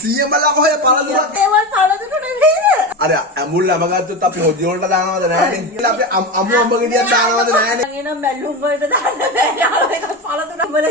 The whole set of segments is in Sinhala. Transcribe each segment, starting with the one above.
සිය මලා කොහෙ පළතුරක් ඒවල් පළතුරු නෙවෙයිද? අර ඇඹුල් ළම ගත්තොත් අපි හොදි වලට දානවද නැහැනේ අපි අමු අම්බ ගෙඩියක් දානවද නැහැනේ මම එනම් බැලුම් වලට දාන්න බෑ. යාළුවා එක පළතුරු වල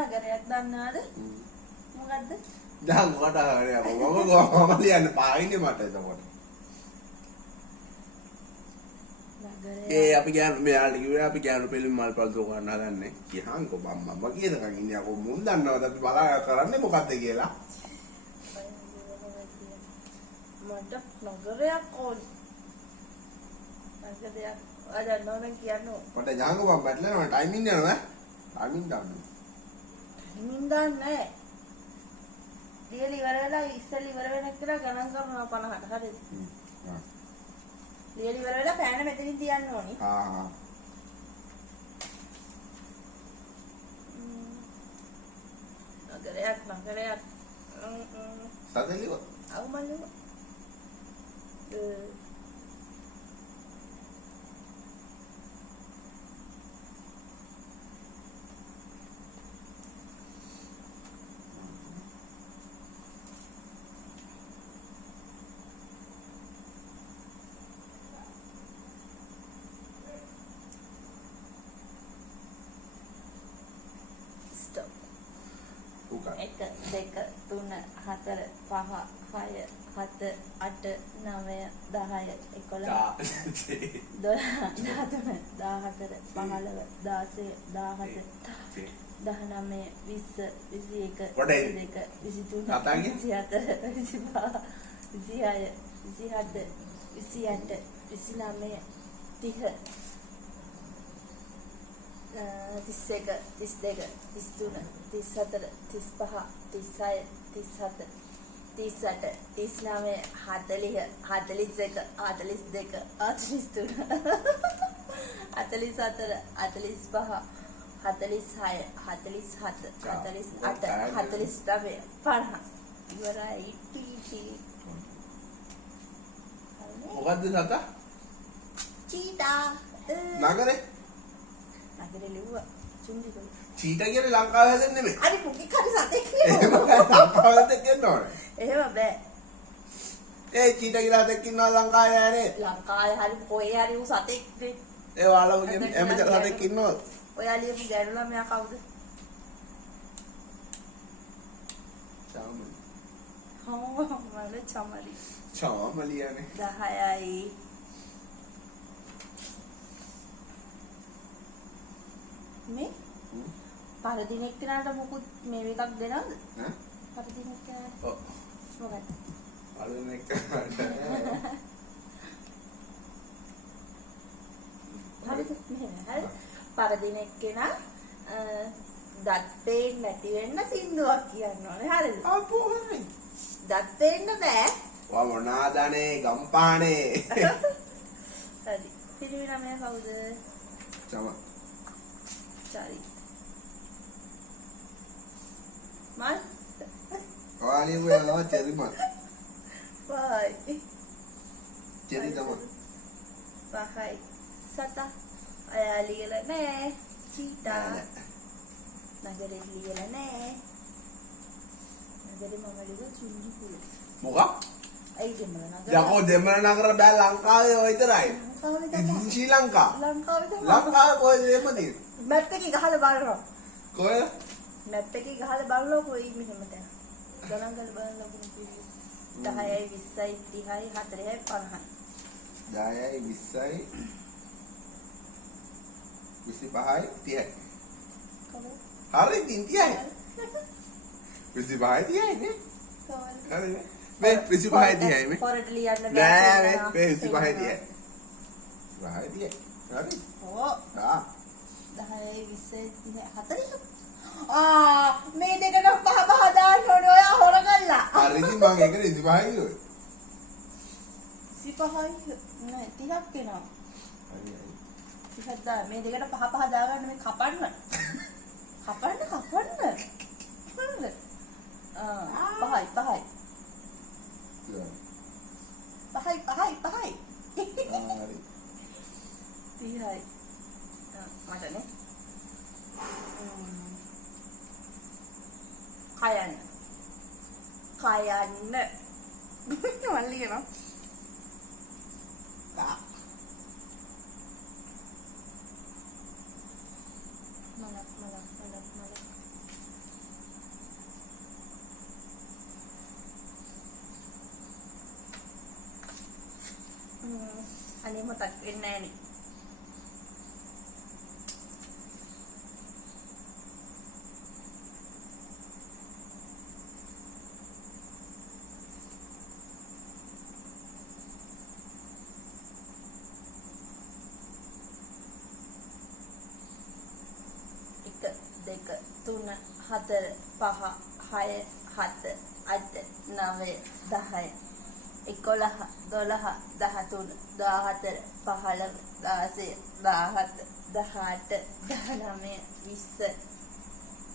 නගරයක් දන්නවද? මොකද්ද? දැන් මට හරිය මම ලියන්න පායිනේ මට එතකොට ඒ අපි ගෑනු මෙයාට කිව්වේ අපි ගෑනු පිළිම මල් පළතුරු ගන්න හදන්නේ කියහන්කෝ මම කියනකන් ඉන්නේ අකෝ මුන් දන්නවද අපි බලා කරන්නේ මොකද්ද කියලා මට නගරයක් ඕනි. නගරයක් අදන්නවනම් කියන්නෝ. මට ජාංගෝ මම බැටලනවා ටයිමින් යනවා ටයිමින් දාන්න ටයිමින් දාන්නේ ලියලි ඉවර වෙලා ඉස්සෙල්ලි ඉවර වෙන කියලා ගණන් කරනවා 50ට හරිද? ලියලි ඉවර වෙලා පෑන මෙතනින් තියන්න ඕනි. නගරයක් සතලිව අවමල්ලුව එක දෙක තුන හතර පහ හය හත අට නවය 10 11 12 13 14 15 16 17 19 20 21 22 23 24 25 26 27 28 29 30 31 32 33 34 35 36 37 38 39 40 41 42 43 44 45 46 47 48 49 50 ඉවරයි ටීටී මොකද්ද සතා චීටා නගරේ නගරේ ලිව්වා චුන්දිකෝ චීටා කියන්නේ ලංකාවේ හැදෙන්නේ නෙමෙයි අර පුකි කරි සතෙක් නේ ලංකාවේ හැදෙන්නේ කියනවනේ එහෙම බෑ ඒ චීටා කියලා දෙක් ඉන්නවා ලංකාවේ නෑනේ ලංකාවේ හරි කොහේ හරි උ සතෙක් නේ ඒ ඔයාලම කියන්නේ එමෙතන සතෙක් ඉන්නවද ඔයා ලියපු ගැඩුලා මෙයා කවුද චාමලි මල චමලි චාමලියනේ 10යි මේ පරදිනෙක් කෙනාට මොකුත් මේ එකක් දෙනවද ඈ පරදිනෙක් කෙනාට ඔව් මොකක්ද පරදිනෙක් හරිද හරි පරදිනෙක් කෙනා දත් පේන්නේ නැති වෙන්න සින්දුවක් කියන්න ඕනේ හරිද අපෝ හරි දත් පේන්න බෑ වා මොනාදනේ ගම්පානේ හරි පිරිමි ළමයා කවුද චම චරි මල් ඔයාලි වෙනවා චෙරි මල් බයි චෙරි තමයි පහයි සත අයා ලියලා නෑ චීටා නගරේ ලියලා නෑ නගරේ මම ලියුවා චුන්දි කුල මොකක් අයි දෙමළ නගර යකෝ දෙමළ නගර බෑ ලංකාවේ ඔය විතරයි ලංකාවේ ඉතින් ශ්‍රී ලංකා ලංකාවේ තමයි ලංකාවේ කොහෙද එහෙම තියෙන්නේ මැප් එකේ ගහලා බලනවා කොහෙද මැප් එකේ ගහලා බලනවා කොයි මෙහෙම තැන ගණන් ගාලා බලන්න ලකුණු 10යි 20යි 30යි 40යි 50යි 10යි 20යි 25යි 30යි කවුද හරි ඉතින් 30යි 25යි 30යි නේ කවුද හරිනේ මේ 25 තියයි මේ. පොරට ලියන්න නෑ මේ 25 තියයි. 25 තියයි. හරි. ඕ ආ 10 20 30 40 මේ දෙකට පහ පහ දාන්න ඕනේ ඔයා හොර කළා. හරි ඉතින් මම ඒක 25 කිව්වේ. 25 නෑ 30ක් වෙනවා. හරි හරි. 30ක් දා මේ දෙකට පහ පහ දාගන්න මේ කපන්න. කපන්න. පහයි. හරි. තිහයි. මටනේ. කයන්න. මල්ලි කියනවා. මලක්. අනේ මතක් වෙන්නේ නෑනේ. එක, දෙක, තුන, හතර, පහ, හය, හත, අට, නවය, 10, 11, 12, 13, 14, 15, 16, 17, 18, 19, 20,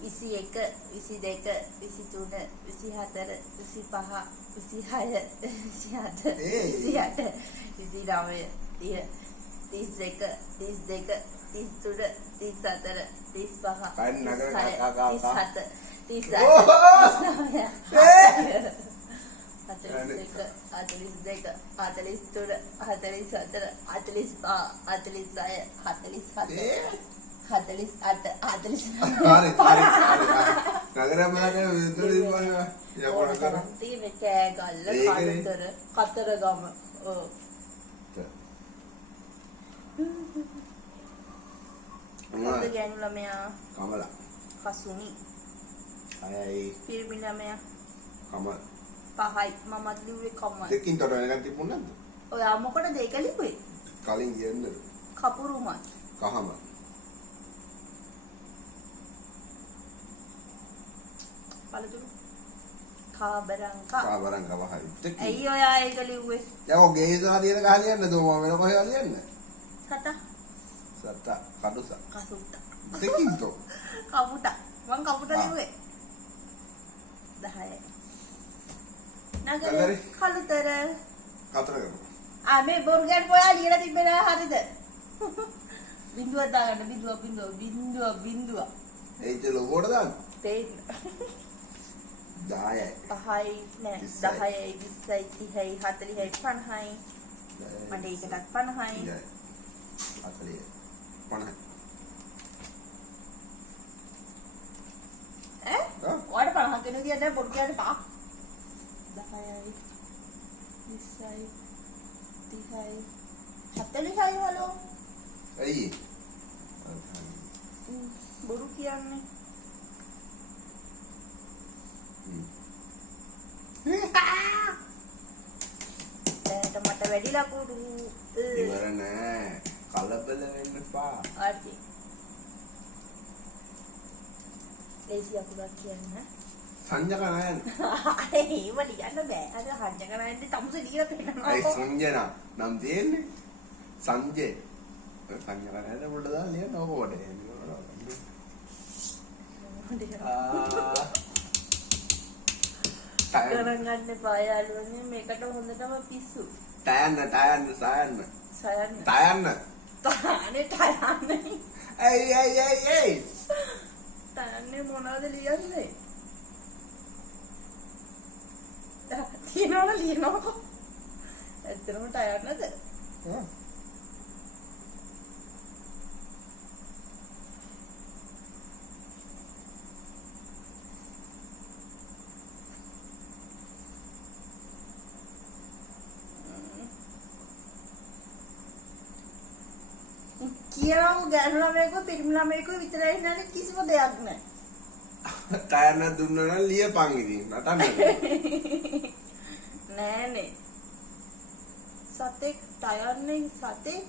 21, 22, 23, 24, 25, 26, 27, 28, 29, 30, 31, 32, 33, 34, 35, 37, ගෑනු ළමයා කමලා කසුනි අයයි පිරිමි ළමයා කමල් 5යි මමත් ලිව්වේ කමල් දෙකින් තොර වෙනකන් තිබුණ නැද්ද ඔයා මොකටද ඒක ලිව්වේ කලින් කියන්නේ කපුරුමයි කහම බලතුරු කාබරංකා වහයි දෙකින් ඇයි ඔයා ඒක ලිව්වේ යකෝ ගේසා දින ගහ ලියන්න දෝ මම වෙන කොහෙද ලියන්නේ සතා කඩුස කසුට්ට දෙකින් තෝ කපුට මං කපුට ලිව්වේ 10යි නගර කළුතර කතර කරමු මේ බොර්ගර් පොයා ලියලා තිබ්බේ නෑ හරිද බිඳුවක් දාගන්න බිඳුව ඒත් ලොකෝට දාන්න තේන්න 10යි 5යි නෑ 10යි 20යි 30යි 40යි 50යි මට ඒකටත් 50යි 40 50 ඔයාලට 50 කෙනෙක් කියන්නේ පොඩි කියන්නේ පහ 10යි 20යි 30යි 40යි හලෝ ඇයි බොරු කියන්නේ දැනට මට වැඩි ලකුණු ඉවර නෑ කලබල වෙන්න එපා හරි ලේසි අකුරක් කියන්න සංජකනයන් අනේ ඒව ලියන්න බෑ අර සංජකනයන්ට තමුසේ ලියලා තියෙනවා ඒ සංජනා නම් තියෙන්නේ සංජේ ඔය සංජකනයන්ට පොඩ්ඩක් දාලා ලියන්න ඕක ගණන් ගන්න එපා යාළුවනේ මේකට හොඳටම පිස්සු තයන්න සයන්න ඇයි තයන්නේ මොනවද ලියන්නේ තියනවද ලියනවා ඇත්තටම ටයන්නද කියනවා ගෑනු ළමයෙකු පිරිමි ළමයෙකු විතරයි නේද කිසිම දෙයක් නැහැ තයන්න දුන්නා නම් ලියපන් ඉතින් නටන්න නෑනේ. සතෙක් ටයර්නේ සතෙක්.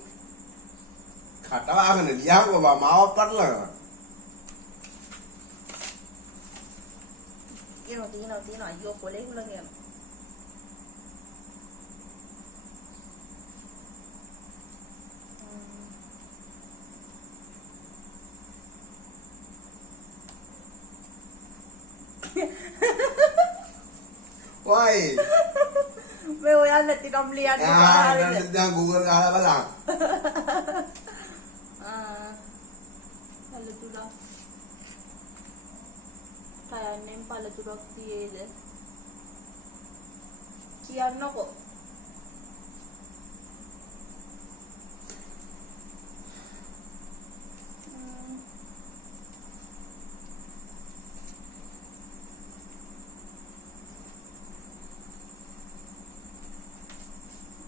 කටවාගෙන ලියහම මාව පටලවා. තියෙනවා අයියෝ කොලේ හුලගෙන යනවා. Why? මේ ඔයා නැති නම් ලියන්න බෑ. දැන් Google ගහලා බලන්න. පළතුරක්. කයන්නෙන් පළතුරක් තියේද? කියන්නකෝ.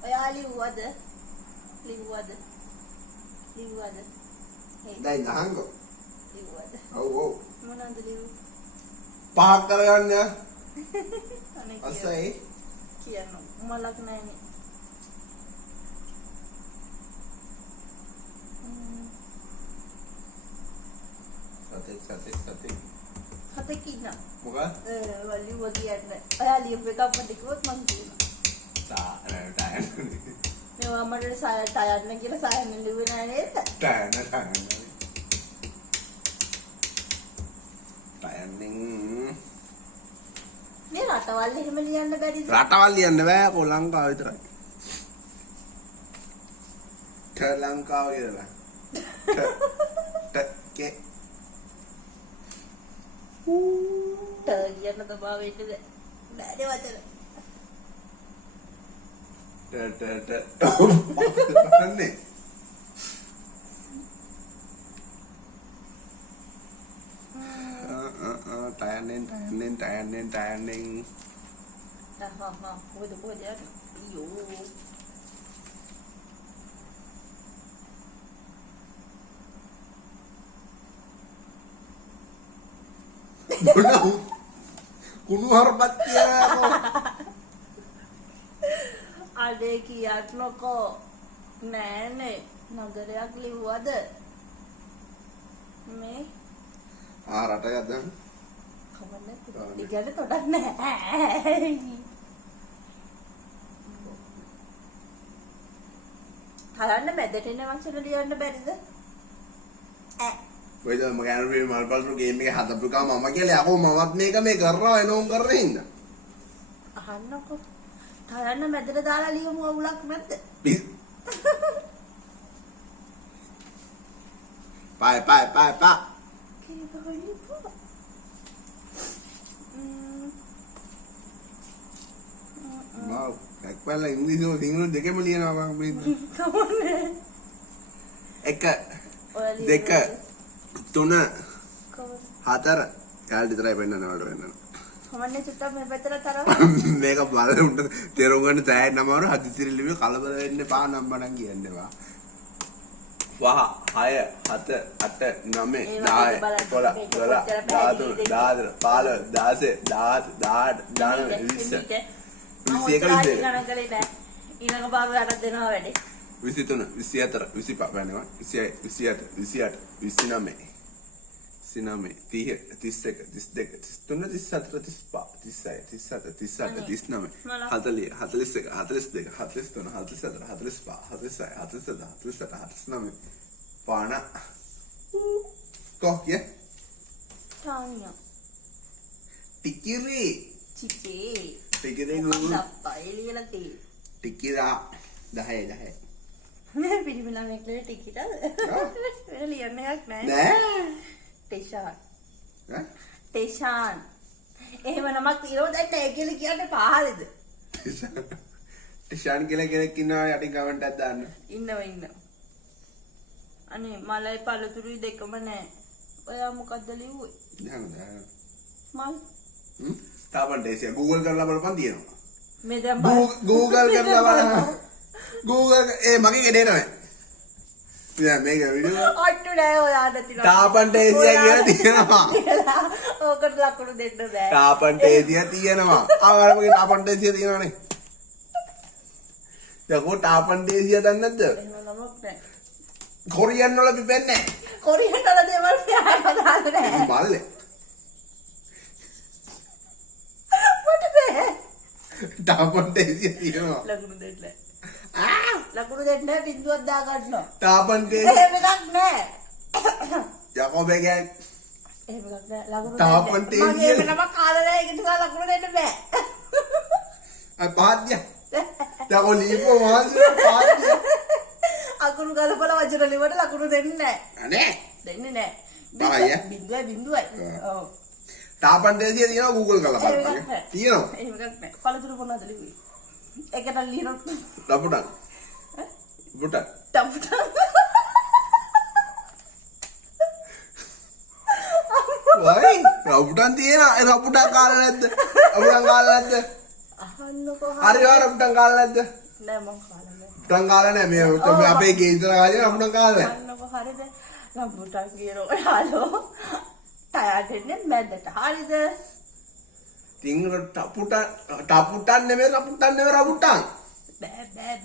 ඔයා ලිව්වද? දැන් අහංගෝ. ලිව්වද? ඔව්. මොනවද ලිව්වේ? පහක් කරගන්න. අනේ අසයි. කියන්න මලක් නැහැනේ. සතෙක්. හතක ඉන්න. මොකක්ද? වලිව්ව කියන්නේ. ඔයා ලියපු එකක් මට කිව්වොත් මං කියනවා. මේවා මට ටයර්න කියලා සායන්න ලිව්වේ නෑ නේද? ටයර්නින් මේ රටවල් එහෙම ලියන්න බැරිද? රටවල් ලියන්න බෑ කො ලංකාව විතරයි. ලංකාව කියලා. ටකේ කියන්න තමයි වෙන්නේ. බෑනේ වචන. අන්නේ ටයර්නෙන් මොකද අයියෝ කුණු හරපත් කියලා අඩේ කියන්නකෝ නෑනේ නගරයක් ලිව්වද මේ රටයක් දැන් කවන්නේ ඉගෙන තොටක් නෑ හරන්න මැදට එන වචන ලියන්න බැරිද ඔයද මගෑනුවේ මල්පල්රු ගේම් එක හදපු ගම මම කියලා යකෝ මමත් මේක මේ කරනවා එනෝම් කරගෙන ඉන්න අහන්නකෝ හරන්න මැදට දාලා ලියමු අවුලක් නැද්ද පාය wow එක්වල ඉංග්‍රීසි වල සිංහල දෙකම ලියනවා මම මේ කවන්නේ 1 2 3 4 කාල් විතරයි පෙන්නනවට වෙනවා කවන්නේ චුට්ටක් මේ පැත්තට තරව මේක බලන්න උන්ට තේරුම් ගන්න තෑයි නමවරු හදිසිරි ලිව්වේ කලබල වෙන්න එපා නම්බරන් කියන්නවා 5 6 7 8 9 10 ඊළඟ පාර වැරද්ද දෙනවා වැඩි 23 24 25 වෙනවා 26 27 28 29 30 31 32 33 34 35 36 37 පාන කොහේ තානියා ටිකිරි චිචේ ටිකිරි අප්පා එළියලා තියෙන්නේ ටිකිරා 10 මේ පිළිමිලා මේකේ ටිකිටද වෙන ලියන්න එකක් නැහැ නෑ ටේෂාන් එහෙම නමක් තියෙනවද නැහැ කියලා කියන්නේ පහලද ටේෂාන් කියලා කෙනෙක් ඉන්නවා යටින් කමෙන්ට් එකක් දාන්න ඉන්නවා අනේ මලයි පළතුරුයි දෙකම නැහැ ඔයා මොකද්ද ලිව්වේ මල් තාපන් ටේසිය Google කරලා බලපන් තියෙනවා මේ දැන් Google කරලා බලන්න Google මගේ ගෙඩේ නෑ දැන් මේක වීඩියෝ ඔට්ටු නෑ ඔයාට තියෙනවා තාපන් ටේසිය කියලා තියෙනවා ඕකට ලකුණු දෙන්න බෑ තාපන් ටේසිය තියෙනවා ආවරමගේ තාපන් ටේසිය තියෙනවානේ යකෝ තාපන් දේසිය දන්නේ නැද්ද? එහෙම නමක් නෑ. කොරියන් වල පිපෙන්නේ කොරියන් වල දේවල් මෙයාට දාන්න නෑ. බල්ලේ. මට බෑ. තාපන් දේසිය තියෙනවා. ලකුණු දෙන්න. ලකුණු දෙන්න බින්දුවක් දා ගන්නවා. තාපන් දේසිය. එහෙම එකක් නෑ. යකෝ බෙගන්. එහෙම එකක් නෑ. ලකුණු තාපන් දෙන්න. දේසිය. මගේ එහෙම නමක් කාලා නෑ. ඒක නිසා ලකුණු දෙන්න බෑ. පාද්‍ය. යකෝ ලියපුවා මහන්සිය පාද්‍ය. අකුරු ගලපලා වචන ලිවට ලකුණු දෙන්නේ නෑ. අනේ. දෙන්නේ නෑ. ආයේ. බින්දුවයි. ඔව්. තාපන් දේසිය තියෙනවා Google කරලා බලන්න. තියෙනවා. එහෙම එකක් නෑ. පළතුරු මොනවද ලිව්වේ? ඒකට ලියනොත් රබුටන්. බුටන්. ටම්ටම්. වයි රබුටන් තියෙනවා. ඒ රබුටන් කාලා නැද්ද? රබුටන් කාලා නැද්ද? අහන්නකෝ. හරි රබුටන් කාලා නැද්ද? නෑ මං කාලා නෑ. රබුටන් කාලා නැහැ. මේ අපේ ගේ ඉතර කාලේ රබුටන් කාලා නැහැ. අහන්නකෝ හරිද? රම්බුටන් කියනෝ හලෝ. ටයර් දෙන්නේ මැදට. හරිද? තින් ටපුටන් නෙමෙයි රබුටන්.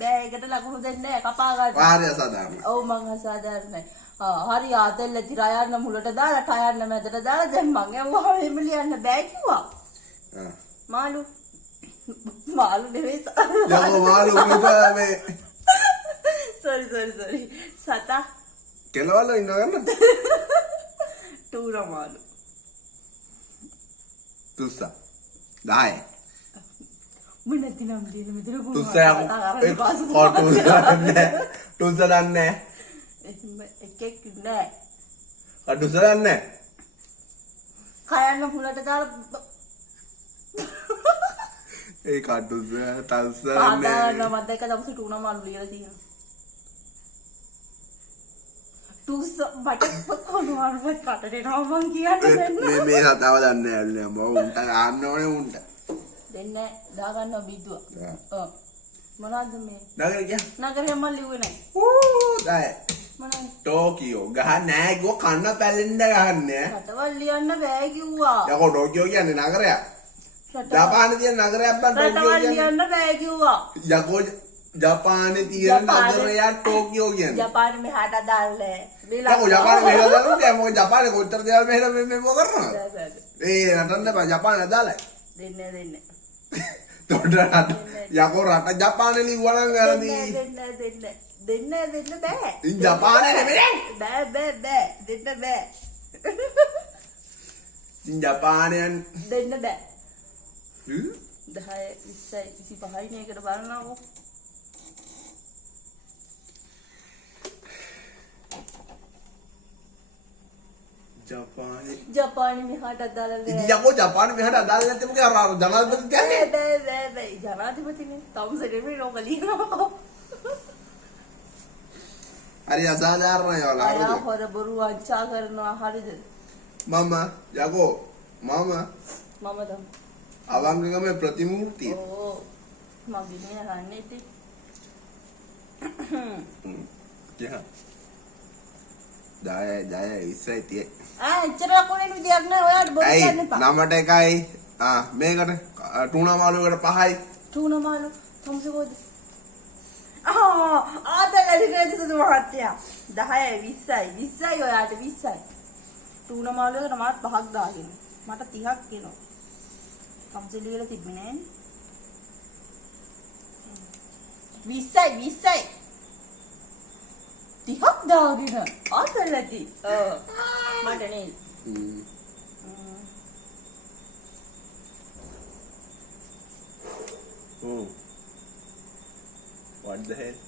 බෑ ඒකට ලකුණු දෙන්නේ නෑ. කපා ගන්න. වාරය අසාධාරණයි. ඔව් මං අසාධාරණයි. හරි ආතල්ල තිරයන්න මුලට දාලා ටයර්න මැදට දාලා දැන් මං ඇව්වා එහෙම ලියන්න බෑ කිව්වා. මාළු නෙවෙයි. යකෝ මාළු මේ sorry. සතා කෙලවල ඉන්නවන්න. ටූර මාළු. තුස්සා 10. මොනති නම් දින මෙතන තුස්සා තුස්සා දන්නේ එකෙක් නෑ. කඩුස්සා දන්නේ කයන්න මුලට දාලා ඒ කඩුස්සා තස්සා ආදාන මත එක දවස් ටූන මාළු ලියලා තියෙනවා. තුස්ස මට කොහොමවත් කට දෙනවා මං කියන්නේ මේ සතාව දන්නේ නැහැ මම උන්ට ගන්න ඕනේ උන්ට. දෙන්නේ දා ගන්නවා බිද්දුව. ඔව්. මොනවද මේ? නගර ගියා. නගරේ මම ලිව්වේ නැහැ. ඌ දැයි. මොනවද? ටෝකියෝ ගහන්නේ නැහැ ගෝ කන්න පැලෙන්න ගහන්නේ. රටවල් ලියන්න බෑ කිව්වා. යකෝ ටෝකියෝ කියන්නේ නගරයක්. ජපානයේ තියෙන නගරයක් බං ටෝකියෝ රටවල් කියන්නේ. ලියන්න බෑ කිව්වා. යකෝ ජපානයේ තියෙන නගරයක් ටෝකියෝ කියන්නේ. ජපානේ මෙහාට දාන්නේ. යකෝ ජපානයේ මෙහෙම දාන්නේ මොකද ජපානයේ කොච්චර දේවල් මෙහෙම මේ මොකද කරනවද? ඒ රටන්න බං ජපානයේ දාලා. දෙන්නේ. තොට රට යකෝ රට ජපානයේ ලිව්වා නම් වැරදි. දෙන්න බෑ. ඉන් ජපානයේ නෙමෙයි. බෑ දෙන්න බෑ. ඉන් ජපානයන් දෙන්න බෑ. 10 20 25 නේ එකට බලනකො. ජපානයේ මෙහාට දාලා ඉතින් යකෝ ජපානයේ මෙහාට අදාළ නැත්නම් මොකද අර ජනාධිපති කියන්නේ? බෑ ජනාධිපතිනේ තවුසෙන්නේ නෝක ලියනවා. හරි අසාධාරණයි වල හරිද? අයා හොර බොරු වංචා කරනවා හරිද? මම යකෝ මම තමයි අවංගගමේ ප්‍රතිමූර්තිය. ඕ මගේ නේ රන්නේ ඉතින්. යහ. දාය 20 තියේ. එච්චර ලකුණේ විදියක් නෑ ඔයාට බොරු ගන්න එපා. නමට එකයි මේකට ටුනා මාළුවකට 5යි. ටුනා මාළු තමුසෙකෝද? ආතලලි නේද සුදු මහත්තයා. 10යි 20යි ඔයාට 20යි. ටුනා මාළුවකට මාත් 5ක් දාගෙන. මට 30ක් එනවා. තමුසෙලි වල තිබුණේ නෑනේ. 20යි 30ක් දාගෙන ආතලටි. මට නේ. Oh. What the hell?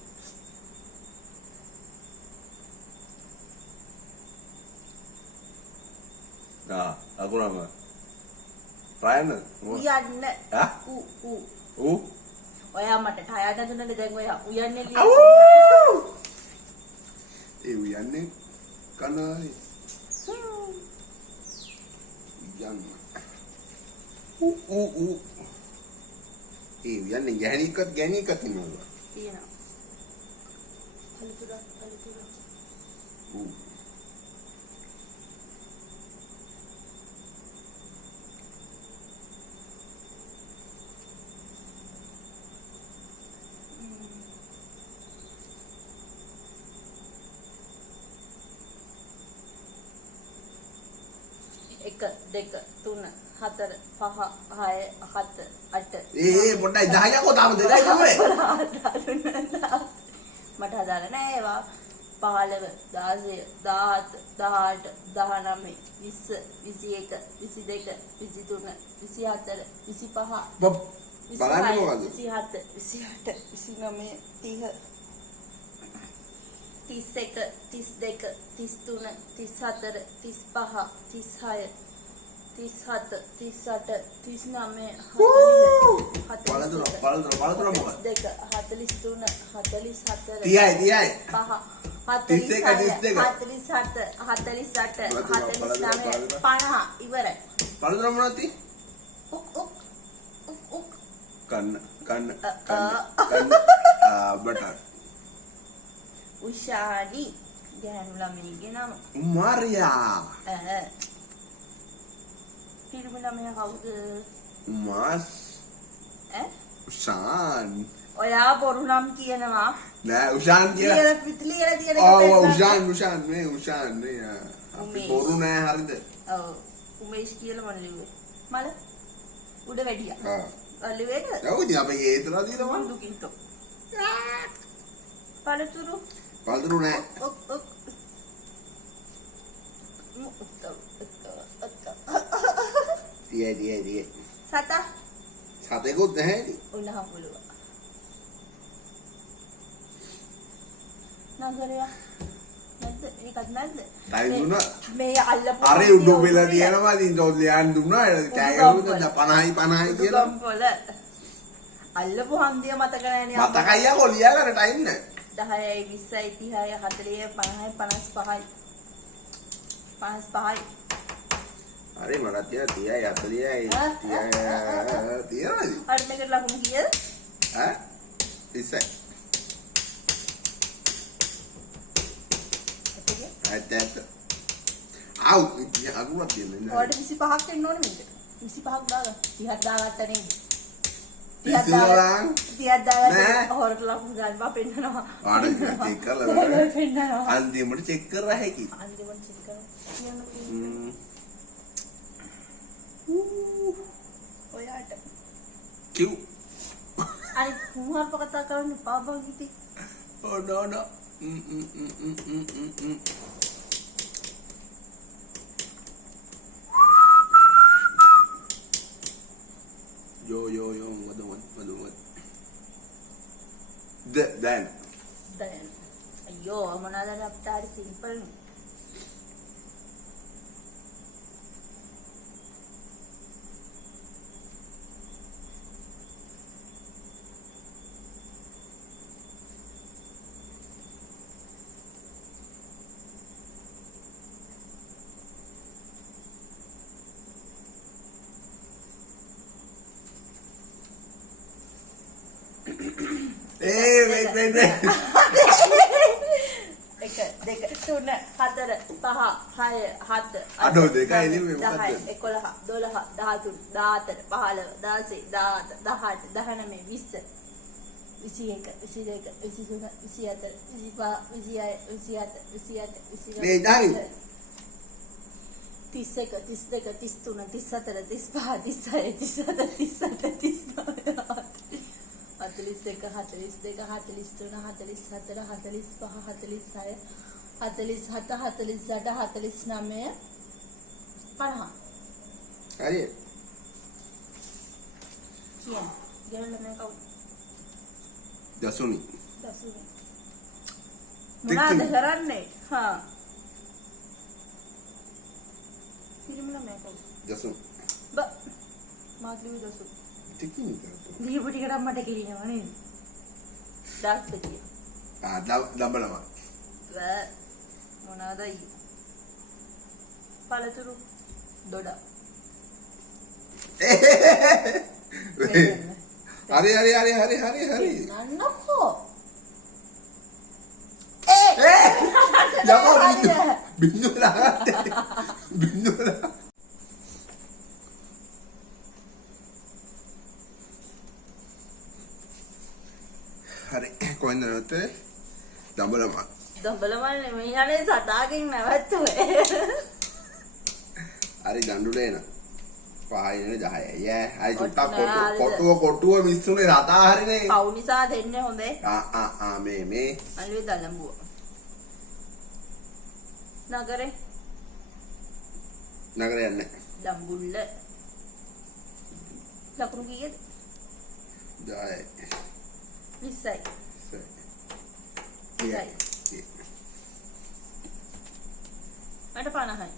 Aku nama. Ryan. උයන්න. Hah? ඔයා මට ටයර් දුන්නනේ දැන් ඔයා උයන්නේ ලියන්න. ඒ උයන්නේ කනයි. යන්න. ඒ උයන්නේ ගැණිකත් ඉන්නවා. තියෙනවා. කලිතුරා. 2 3 4 5 6 7 පොඩ්ඩයි 10 යකෝ තාම 2යි තමයි. මට හදාලා නෑ ඒවා. 15 16 17 18 19 20 21 22 23 24 25 බලන්න මොකද? 27 28 29 30 31 32 33 34 35 36 37 38 39 40 බලතුර මොකද? 42 43 44 30යි 47 48 50 ඉවරයි. බලතුර මොනවද? උක් කන්න බටර්. උෂානි ගෑනු ළමයිගේ නම. මාරියා. පිරිමි ළමයා කවුද? මාස්. උෂාන්. ඔයා බොරු නම් කියනවා. නෑ උෂාන් කියලා. ලියලා තියෙන උෂාන් නේ. අපි බොරු නෑ හරිද? ඔව්. උමේෂ් කියලා මම ලිව්වේ. මල උඩ වැඩියා. ලිව්වේද? ඔව් ඉතින් අපි ඒතලා දීලා මම දුකින්තෝ. පළතුරු නෑ. දියේ. සතෙකුත් නැහැ ඉතින්. උනහ පුළුව. නගරය. නැද්ද? ඒකත් නැද්ද? ටයිම් දුන්නා. මේ අල්ලපු අර උඩු වෙලා තියෙනවා ඉතින් තෝ ලියන්න දුන්නා. කෑගහුවද 50යි කියලා. ගම්පොළ. අල්ලපු හන්දිය මතක නැණේ. මතකයි යකෝ ලියා ගන්න ටයිම් නෑ. 10යි 20යි 30යි 40යි 50යි 55යි. හරි මට තියා 30යි 40යි තියනවාද? හරි මේකට ලකුණු කීයද? 20යි. ඇත්ත. ආව් ඉතින් අගුවක් තියෙන්නේ නෑ. ඔයාලට 25ක් එන්න ඕනේ මේක. 25ක් දාගන්න. 30ක් දාගත්තා නේද? 30ක් දාගත්තා. හොරට ලකුණු ගන්න බා පෙන්නනවා. ආඩ චෙක් කරලා පෙන්නනවා. අන්තිමට චෙක් කරලා හැකි. අන්තිමට චෙක් කරලා කියන්න ඔයාට කිව් අනිත් කුහුහරුප කතා කරන්න එපා බං ඉතින්. නෝ යෝ මොකද දැන් අයියෝ මොනවාද අපිට හරි සිම්පල් නේ. wait. 1 2 3 4 5 6 7 අඩෝ දෙකයි නෙමෙයි මොකද්ද? 10 11 12 13 14 15 16 17 18 19 20 21 22 23 24 25 26 27 මේ 10 31 32 33 34 35 36 37 38 41 42 43 44 45 46 47 48 49 50 හරි කියන්න ගෑනු ළමයා කවුද? දසුනි මොනවද කරන්නේ? පිරිමි ළමයා කවුද? දසුනි මාත්ලු දසුනි ටිකින් දීපු ටිකට මට කිරිනවා නේද? දාස් පෙතිය. දඹලම. මොනවාද අය? පළතුරු දොඩ. හරි. නන්නකෝ. යකෝ බින්දුලා. හරි කොහෙන්ද නැත්තේ? දඹලම නෙමෙයි යන්නේ සතාගෙන් නැවැත්තුවේ. හරි ගණ්ඩුලේ න. 5 10. ඈ. හරි චුට්ටක් ඔන්න කොටුව මිස්සුනේ රතා හරිනේ. පව් නිසා දෙන්නේ හොඳේ. මේ. අල්ලුවේ දලඹුව. නගරේ යන්නේ. දම්බුල්ල. ලකුණු කීයද? 10යි. 20යි. 20යි. මට 50යි.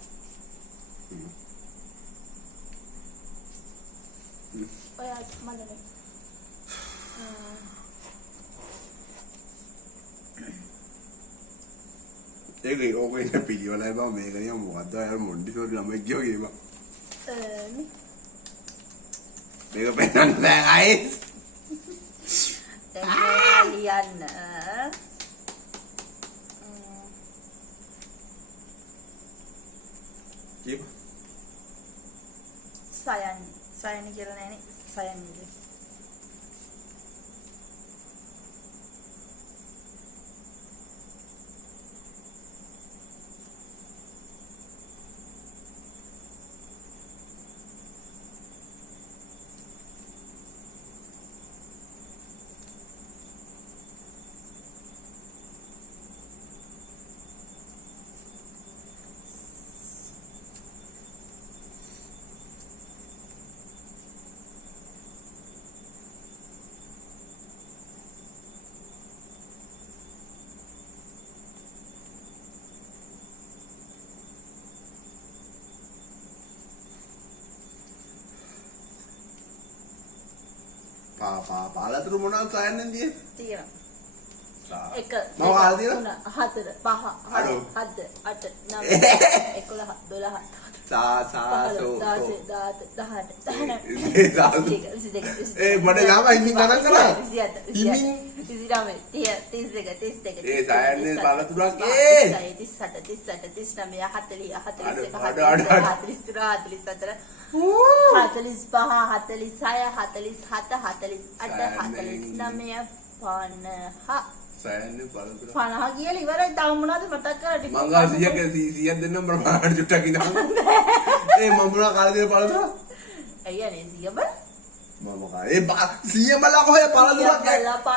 ඔයා මල්ලනේ. ඒක ඕකේ පිළිවෙලයි බා මේක නිකන් මොකද්ද අර මොන්ටිසෝරි ළමයි කියෝ කියපන්. මේක පෙන්නන්න බෑ අයිස්. දැන් ලියන්න. කියපන්. සයන් කියලා නෑනේ. සයන් නේ. පාලතුරු මොනවද සයන්නෙන් දියේ? තියෙනවා. 1 මම ආල් දිනා 4 5 අඩෝ 7 8 9 11 12 බඩ ලාම හිමින් ගණන් කරා. 27 29 30 32 ඒ සයන්නේ පාලතුරක් 37 39 40 41 44 45 46 47 48 50 සයන්නේ පාලතුරක් 50 කියලා ඉවරයි. තව මොනවද මතක් කරලා මංගා 100 දෙන්නම් ප්‍රමාණ චුට්ටක් ඉඳන් ඒ මම මොනවා කාලේ දේ පාලතුරක් අයියනේ 100 බල මම කා ඒ 100 බල කොහෙ පාලතුරක්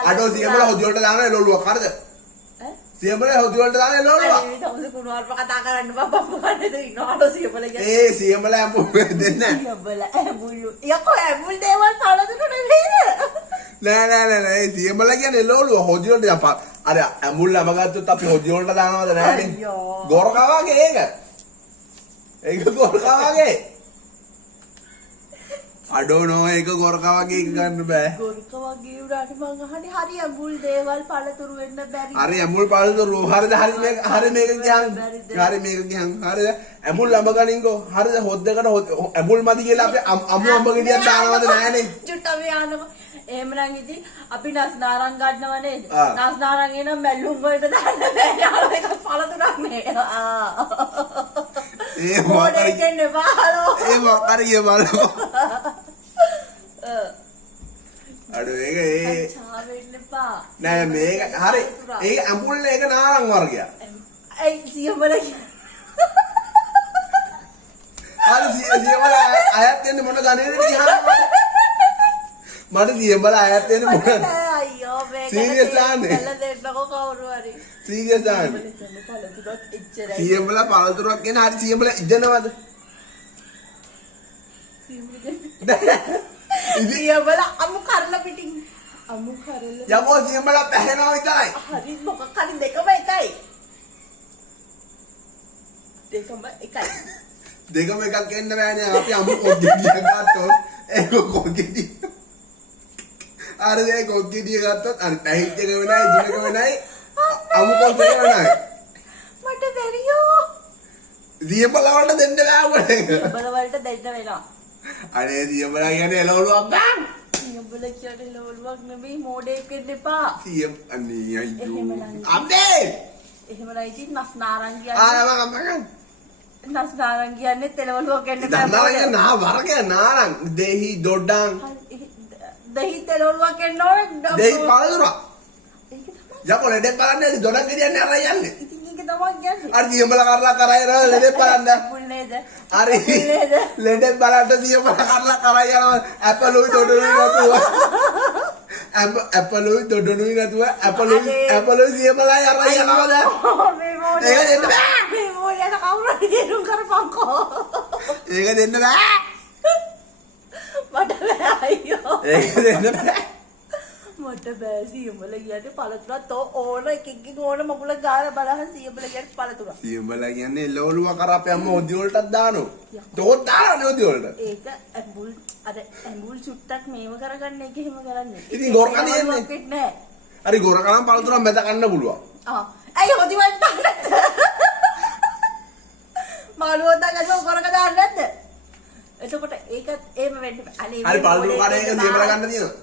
අඩෝ 100 බල හොදි වලට දාන එළවලුවක් හරිද ඈ 100 බල හොදි වලට දාන එළවලුවක් අනේ තමුසේ කුණුවarp කතා කරන්න බබා මොකටද ඉන්නවද 100 බල කියන්නේ ඒ 100 බල ඇඹුල් දෙන්නේ 100 බල ඇඹුල් යකෝ ඇඹුල් දේවල් පාලතුරට නෙවෙයිද නෑ ඒ 100 බල කියන්නේ එළවලුව හොදි වලට යපා අර ඇඹුල් ළම ගත්තොත් අපි හොදි වලට දානවද නෑනේ ගොරකා වගේ ඒක ගොරකා වගේ අඩෝ නෝ ඒක ගොරකා වගේ ගන්න බෑ ගොරකා වගේ උඩට මං අහන්නේ හරි ඇඹුල් දේවල් පළතුරු වෙන්න බැරි හරි ඇඹුල් පළතුරු හරිද මේක ගියන් හරිද ඇඹුල් ළම ගනින්කෝ හරිද හොද්දකට ඇඹුල් මදි කියලා අපි අම්මු ගෙඩියක් දානවද නෑනේ චුට්ට අපි ආනකො එහෙම නම් ඉතින් අපි නස්නාරම් ගන්නව නේද නස්නාරම් එන මැල්ලුම් වලට දාන්න බෑ යාළුවා ඒක පළතුරක් නේ ඒ මොකක්ද කියන්නේ බාලෝ ඒ මොකක්ද කියවලෝ අඩෝ ඒක ඒ චා වෙන්න එපා නෑ මේක හරි ඒක ඇඹුල් එක නාරං වර්ගයක් ඒ සියමල හරි සියමල අයත් වෙන්නේ මොන ගණේද කියලා මට සියමල අයත් වෙන්නේ මොන අයියෝ මේක සීරියස් ආන්නේ එල්ල දෙන්නකො කවුරු හරි සීරියස් ආන්නේ පළතුරක් එච්චරයි සියමල පළතුරක් කියන හරි සියමල ඉදනවද සියමල අමු කරලා පිටින් අමු කරලා යමෝ සියමල පැහැෙනවා විතරයි හරි මොකක් හරි දෙකම එකයි දෙකම එකක් එන්න බෑනේ අපි අමු කොග්ගෙඩිය ගත්තොත් ඒක කොග්ගෙඩිය අර ඒ කොග්ගෙඩිය ගත්තොත් අර පැහිච්ච එක වෙනයි ජීනක වෙනයි අමු කොග්ගෙඩිය වෙනයි මට බැරියෝ සියමල වලට දෙන්න බෑ උඹට සියමල වලට දෙන්න වෙනවා අනේ සියමල කියන්නේ එළවලුවක් ගන්න සියමල කියන්නේ එළවලුවක් නෙමෙයි මෝඩෙක් වෙන්න එපා සියම් අනේ අයියෝ අම්මේ එහෙම නම් ඉතින් නස්නාරම් කියන්නේ මම නස්නාරම් කියන්නේ එළවලුවක් වෙන්න බෑ නස්නාරම් නා වර්ගය නාරං දෙහි දොඩ්ඩන් දහි එළවලුවක් වෙන්න ඕනේ දෙහි පළතුරක් ඒක තමයි යකෝ ලෙඩ බලන්නේ දොඩක් ගෙඩියන්නේ අරන් යන්නේ ඉතින් ඒක තමයි මං කියන්නේ. අර සියඹල කරලා කරා යනවා ලෙඩේ බලන්න. පුල් නේද? හරි. නේද? ලෙඩේ බලන්න සියඹල කරලා කරා යනවා. ඇපලුයි දොඩලුයි නැතුව. ඇපලුයි දොඩලුයි නැතුව ඇපලුයි සියඹලයි අරන් යනවාද? මේ මොන ඒක දෙන්න බෑ. මේ මොයන කවුරු හරි කරපන්කෝ. ඒක දෙන්න බෑ. මට බෑ අයියෝ. ඒක දෙන්න බෑ. මට බෑ සියඹල කියන්නේ පළතුරක් ඕන එකකින් ඕන මගුල ගාලා බලහන් සියඹල කියන්නේ පළතුරක්. සියඹල කියන්නේ එළවලුව කරා අපි අම්ම ඔදි වලටත් දානවා. තෝත් දාන්නේ ඔදි වලට. ඒක ඇඹුල් අර ඇඹුල් චුට්ටක් මේව කරගන්න එක එහෙම කරන්නේ. ඉතින් ගොරකා දෙන්නේ නෑ. හරි ගොරකනම් පළතුරක් මැද කන්න පුළුවන්. ඇයි ඔදි වලට දාන්නත්? මාළුවෝ දාගන්න ගොරක දාන්න නැද්ද? එතකොට ඒකත් එහෙම වෙන්න බෑ. අනේ හරි පළතුරු කඩේ එක සියඹල ගන්න තියෙනවා.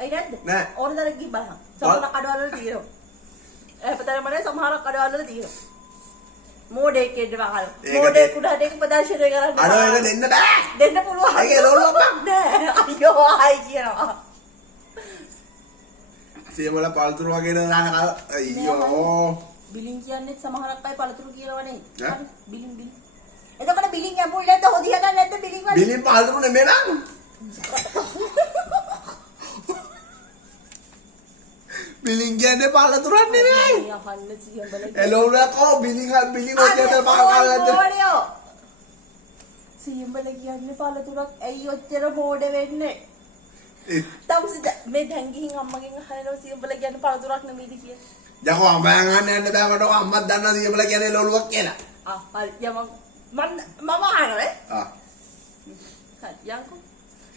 ඇයි නැද්ද? නෑ. ඕන තරම් ගිහින් බලන්න. සමහර කඩවල වල තියෙනවා. එහෙපතරම නේ සමහර කඩවල වල තියෙනවා. මෝඩේ කෙන්න වහල. මෝඩේ කුඩට ඒක ප්‍රදර්ශනය කරන්න. අර ඒක දෙන්න බෑ. දෙන්න පුළුවන්. ඒක එළවලුවක් නෑ. අයියෝ ආයි කියනවා. සියඹල පළතුරු වගේ දාන අයියෝ. බිලින් කියන්නේ සමහරක් අය පළතුරු කියනවනේ. ඈ? හරි. බිලින් බිලින්. එතකොට බිලින් ඇඹුල් නැද්ද? හොදි හදන්න නැද්ද බිලින් වල? බිලින් පළතුරු නෙමෙයි නං. බිලින් කියන්නේ පළතුරක් නෙමෙයි. යහන්න සියඹල. එළවලුවක් කො බිලින් ඔච්චර පාර කාලෙද්ද. සියඹල කියන්නේ පළතුරක්. ඇයි ඔච්චර මෝඩ වෙන්නේ? තවුස මේ දැන් ගිහින් අම්මගෙන් අහනවා සියඹල කියන්නේ පළතුරක් නෙමෙයිද කියලා. යකෝ අම්මා ගන්න යන්න බෑ මට අම්මත් දන්නා සියඹල කියන්නේ එළවලුවක් කියලා. හරි මම අහනවා ආ. හරි යන්කෝ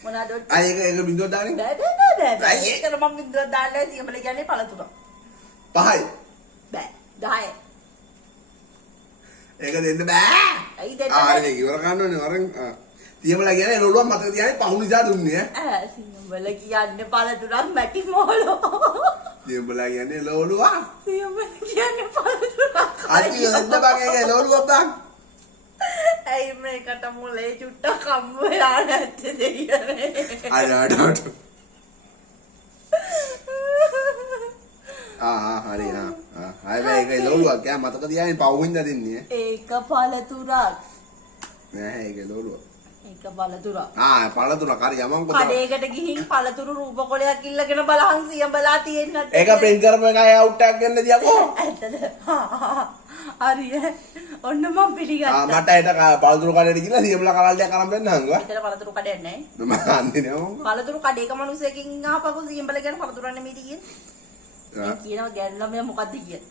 මොනවාද ආ ඒක බින්දුව දාන්නේ. බෑ ඒකට මම බින්දුවක් දාන්නේ සියඹල කියන්නේ පළතුරක්. 5යි. බෑ 10යි. ඒක දෙන්න බෑ. ඇයි දෙන්න ආ බෑ? ඒක ඉවර ගන්න ඕනේ වරෙන්. සියඹල කියන්නේ එළවලුවක් මතක තියාගෙන පහු නිසා දුන්නේ ඈ. සියඹල කියන්නේ පළතුරක් මැටි මොළෝ. සියඹල කියන්නේ එළවලුවක්. සියඹල කියන්නේ පළතුරක්. අයිති දෙන්න බං ඒක එළවලුවක් බං. ඇයි මේකට මොලේ චුට්ටක් හම්බ වෙලා නැත්තේ දෙයියනේ. අඩ හරි ආ ඒක එළවලුවක් යා මතක තියාගෙන පහු හින්දා දෙන්නේ ඒක පළතුරක්. නෑ ඒක එළවලුවක්. ඒක පළතුරක්. පළතුරක් හරි යමන් කොතන. කඩේකට ගිහින් පළතුරු රූප කොලයක් ඉල්ලගෙන බලහන් සියඹලා තියෙන්නත්. ඒක print කරපු එකයි අවුට් එකක් ගන්න දියකෝ. ඇත්තද? හරි ඔන්න මම පිළිගත්තා. මට හිට පළතුරු කඩේට ගිහලා සියඹලා කරල් ටිකක් අරන් බෙන්නම්කෝ. මෙතන පළතුරු කඩයක් නැහැ. මම අන්නේ නෑ මොකෝ. පළතුරු කඩේක මිනිස්සෙකින් ආපහු සියඹල ගැන පළතුරු නෙමෙයිද කියන්නේ. මේ කියනවා ගැන ළමයා මොකද්ද කියන්නේ.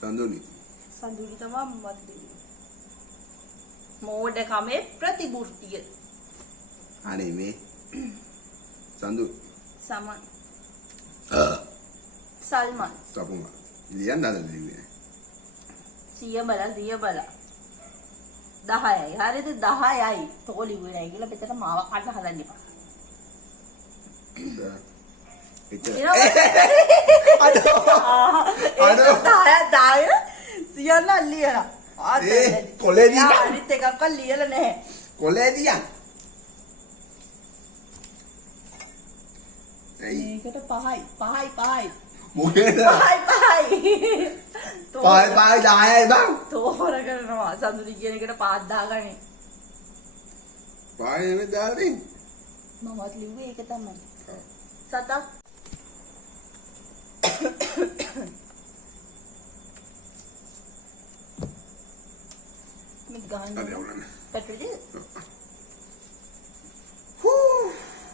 සඳුනි. සඳුනි තමයි මත් දෙන්නේ. මෝඩකමේ ප්‍රතිපූර්තිය. අනේ මේ සඳු සමන්. සල්මන්. සපුම. ලියන්න හදලා දින්නේ. සියඹල 10යි. හරිද 10යි. තෝලි වෙනයි කියලා මෙතන මාව කන්න හදන්න එපා. අඩෝ 10 සියල්ල ලියලා. කොලේ දියන්. අනිත් එකක්වත් ලියලා නැහැ. කොලේ දියන්. මේකට 5යි. මොකේද? 5යි. 5යි 10යි බං. තෝර කරනවා සඳුනි කියන එකට 5 දාගන්නේ. 5යි නෙමෙයි දාන්නේ. මමත් ලිව්වේ ඒක තමයි. සතක්. මේ ගහන්න. හරි අවුලන්නේ. පැටවිද?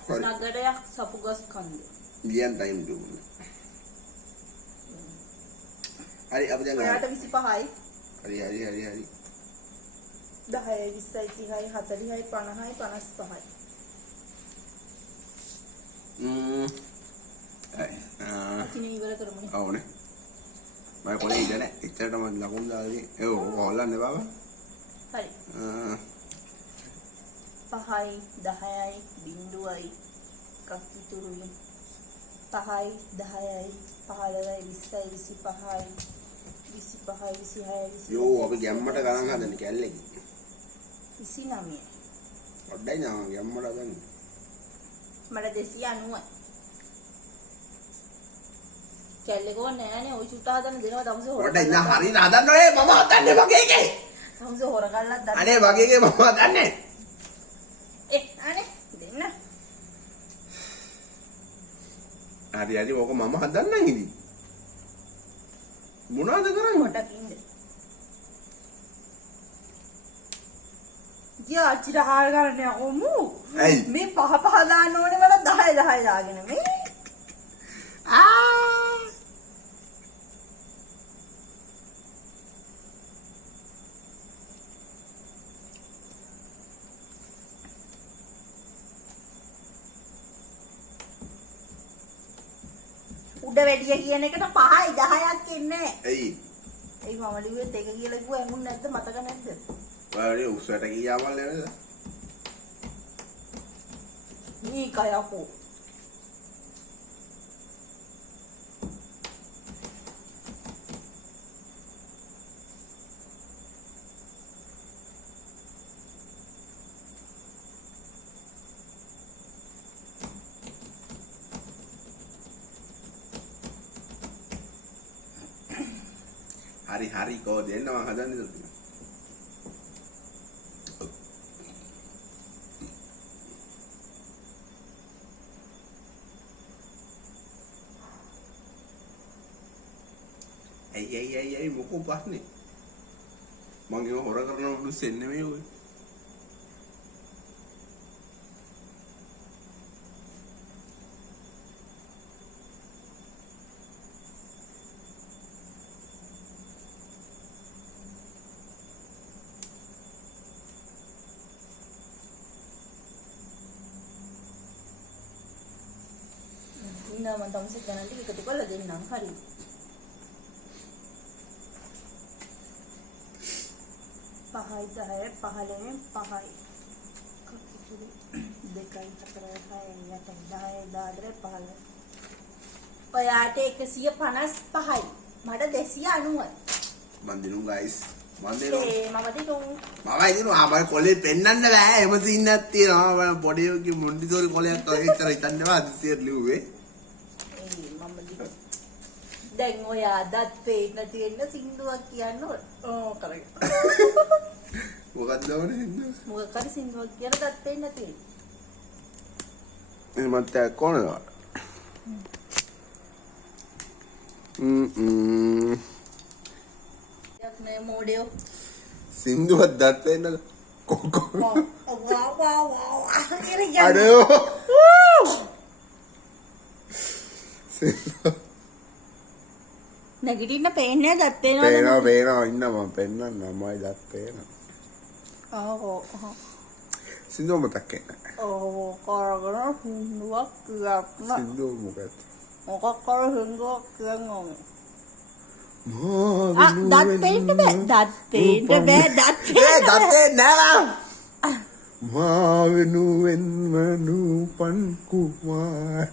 හරි. නගරයක් සපුගස් කන්ද. ගියන් ටයිම් දුන්න. හරි අපි දැන් ඔයාට 25යි. හරි 10යි 20යි 30යි 40යි 50යි 55යි. ඉතින් ඉවර කරමුනේ. ඕනේ. මම කොලේ ඉඳ නැහැ. එච්චරටම ලකුණු දාලා තියෙන්නේ. ඒක හොල්ලන්නේ බබා. හරි. 5යි 10යි 0යි එකක් ඉතුරුයි. 5යි 10යි 15යි 20යි 25යි 26යි යෝ අපි ගැම්මට ගණන් හදන්නේ කැල්ලේ. 29යි. පොඩ්ඩයි නා ගැම්මට හදන්නේ. මට 290යි. කැල්ලේ ගෝ නෑනේ ඔය චුට්ට හදන්න දෙනවා තමසේ හොර. ඔන්න ඉන්න හරියට හදන්නනේ මම හදන්නේ වගේ එකේ. තමසේ හොර කල්ලක් දාන්න. අනේ වගේ එකේ මම හදන්නේ. අනේ දෙන්න. හරි ඕක මම හදන්නම් ඉතින්. මොනවද කරන්නේ? පොඩක් ඉන්න. යා චිරහාර ගන්න යමු. ඇයි? මේ පහ දාන්න ඕනේ මල 10 දාගෙන මේ. උඩ වැඩිය කියන එකට 5යි 10ක් එන්නේ. ඇයි? ඒ මම ලිව්වෙත් ඒක කියලා කිව්වා එමුන් නැද්ද මතක නැද්ද? ඔයාලේ උස්සට ගියාමල් නේද? මේ කයකෝ. හරි කෝ දෙන්න මං හදන්නේ දුක. ඇයි මොකෝ පස්නේ මං ඒක හොර කරනවලු සෙන්නේ නෙමෙයි ඔය. ඉන්නා මම තමසේ ගණන් ටික එකතු කරලා දෙන්නම් හරි. පහයි 10 15 5යි. දෙකයි 4යි 6යි 8යි 10යි 15යි. ඔයාට 155යි. මට 290යි. මන් දිනු ගයිස්. මන් දිනු. මම දිනු. මම දිනු ආමල් කොලේ පෙන්නන්න බෑ. එම සීන් එකක් තියෙනවා. මම පොඩි එකේ මොන්ඩිසෝරි කොලයක් වගේ ඉතර හිතන්නේ නැහැ අදිසියට ලිව්වේ. දැන් ඔයා දත් පේන්න තියෙන සින්දුවක් කියන්න ඕ කරගෙන. මොකක්ද ඕනේ සින්දුව? මොකක් හරි සින්දුවක් කියන දත් පේන්න තියෙන. මේ මට කොහොමද? යක් නේ මොඩියෝ. සින්දුවක් දත් පේන්නද? කොකෝ. වා. අරෝ. නැගිටින්න පේන්නේ දත් පේනවද? පේනවා ඉන්න මම පෙන්නන්න මමයි දත් පේනවා. ඔව්. සින්දුව මතක් නැහැ. ඔව් කරගෙන සින්දුවක් කියන්න. සින්දුව මොකක්ද? මොකක් කර සින්දුවක් කියන්න. දත් දත් පේන්න බෑ. දත් පේන්න නෑ. මා වෙනුවෙන්ම නූපන් කුමාර.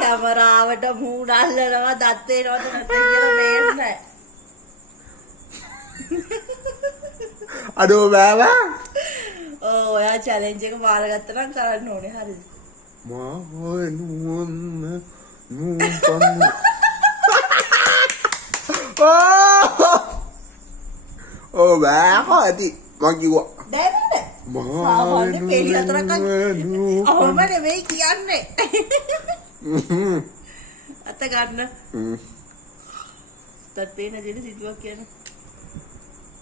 කැමරාවට මූණ අල්ලනවා දත් පේනවද නැත්නම් කියලා මේන්නේ. අඩෝ බෑවා. ඔයා චැලෙන්ජ් එක බාරගත්තා නම් කරන්න ඕනේ හරිද? මා වෙනුවෙන්ම නූපන් ඕ බෑවා ඇති මං කිව්වා. දැනද? සාමාන්‍ය පෙළි හතරක් අහම නෙවෙයි කියන්නේ. අත ගන්න. තත් පේන දෙන සිතුවක් කියන.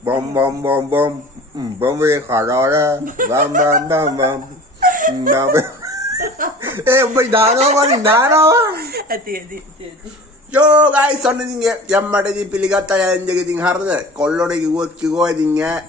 බම් වේ කඩාර බම්. උඹ දානවා. ඇති. යෝ ගයිස් ඔන්න ඉතින් යම්මට ඉතින් පිළිගත්තා චැලෙන්ජ් එක ඉතින් හරිද? කොල්ලොට කිව්වොත් කිව්වා ඉතින් ඈ